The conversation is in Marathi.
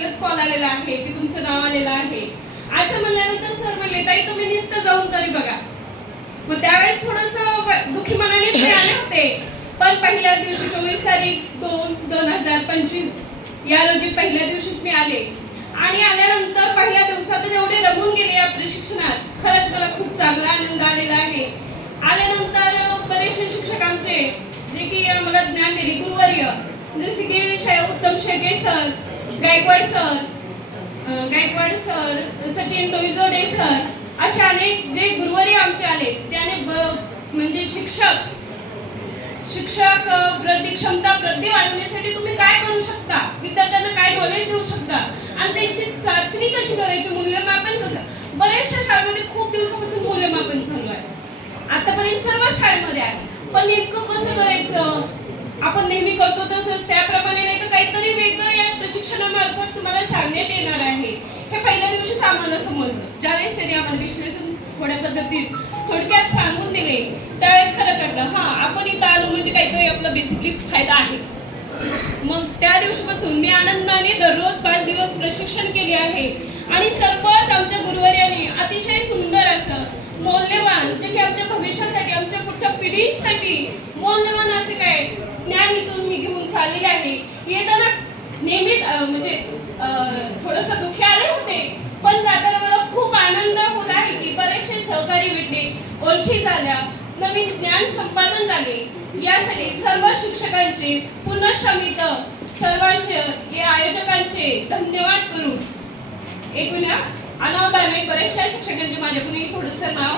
पहिलंच कॉल आलेला आहे की तुमचं नाव आलेलं आहे. असं म्हणल्यानंतर सर म्हणले ताई तुम्ही नुसतं जाऊन तरी बघा. मग त्यावेळेस थोडस दुखी मनाने ते आले होते. पण पहिल्या दिवशी चोवीस तारीख दोन दोन हजार पंचवीस या रोजी पहिल्या दिवशीच मी आले. आणि आल्यानंतर पहिल्या दिवसात एवढे रमून गेले या प्रशिक्षणात. खरंच मला खूप चांगला आनंद आलेला आहे. आल्यानंतर बरेचसे शिक्षक आमचे जे की मला ज्ञान दिले गुरुवर्य जसे की Uttam Shelke sir Gaikwad sir Gaikwad sir Sachin Doijode sir असे अनेक जे गुरुवारी आमचे आले त्याने ब- म्हणजे शिक्षक शिक्षक प्रती क्षमता प्रती वाढवण्यासाठी तुम्ही काय करू शकता? विद्यार्थ्यांना काय नॉलेज देऊ शकता? आणि त्यांची चाचणी कशी करायची? मूल्यमापन कसं? बऱ्याचशा शाळेमध्ये खूप दिवसापासून मूल्यमापन चालू आहे. आतापर्यंत सर्व शाळेमध्ये आहे. पण नेमकं कसं करायचं? आपण नेहमी करतो तसंच. त्याप्रमाणे नाही तर काहीतरी वेगळं या प्रशिक्षणामार्फत तुम्हाला सांगण्यात येणार आहे हे पहिल्या आम्हाला समजलं. ज्यावेळेस त्यांनी आम्हाला विश्लेषण थोड्या पद्धतीत थोडक्यात सांगून दिले त्यावेळेस खरं कळलं हा आपण इथं आलो म्हणजे काहीतरी आपला बेसिकली फायदा आहे. मग त्या दिवशीपासून मी आनंदाने दररोज पाच दिवस प्रशिक्षण केले आहे. आणि सर्वच आमच्या गुरुवर्याने अतिशय सुंदर असं मौल्यवान जे की आमच्या भविष्यासाठी आमच्या पुढच्या पिढीसाठी मौल्यवान असे काय ज्ञान इथून मी घेऊन चाललेले आहे. येताना नेहमीच म्हणजे थोडस दुःखी आले होते पण जाताना मला खूप आनंद होत आहे की बरेचसे सहकारी भेटले ओळखी झाल्या नवीन ज्ञान संपादन झाले. यासाठी सर्व शिक्षकांचे पुनश्रमित सर्वांचे या आयोजकांचे धन्यवाद करू. एकूण अनावधाने बऱ्याचशा शिक्षकांचे माझ्याकडून थोडंसं नाव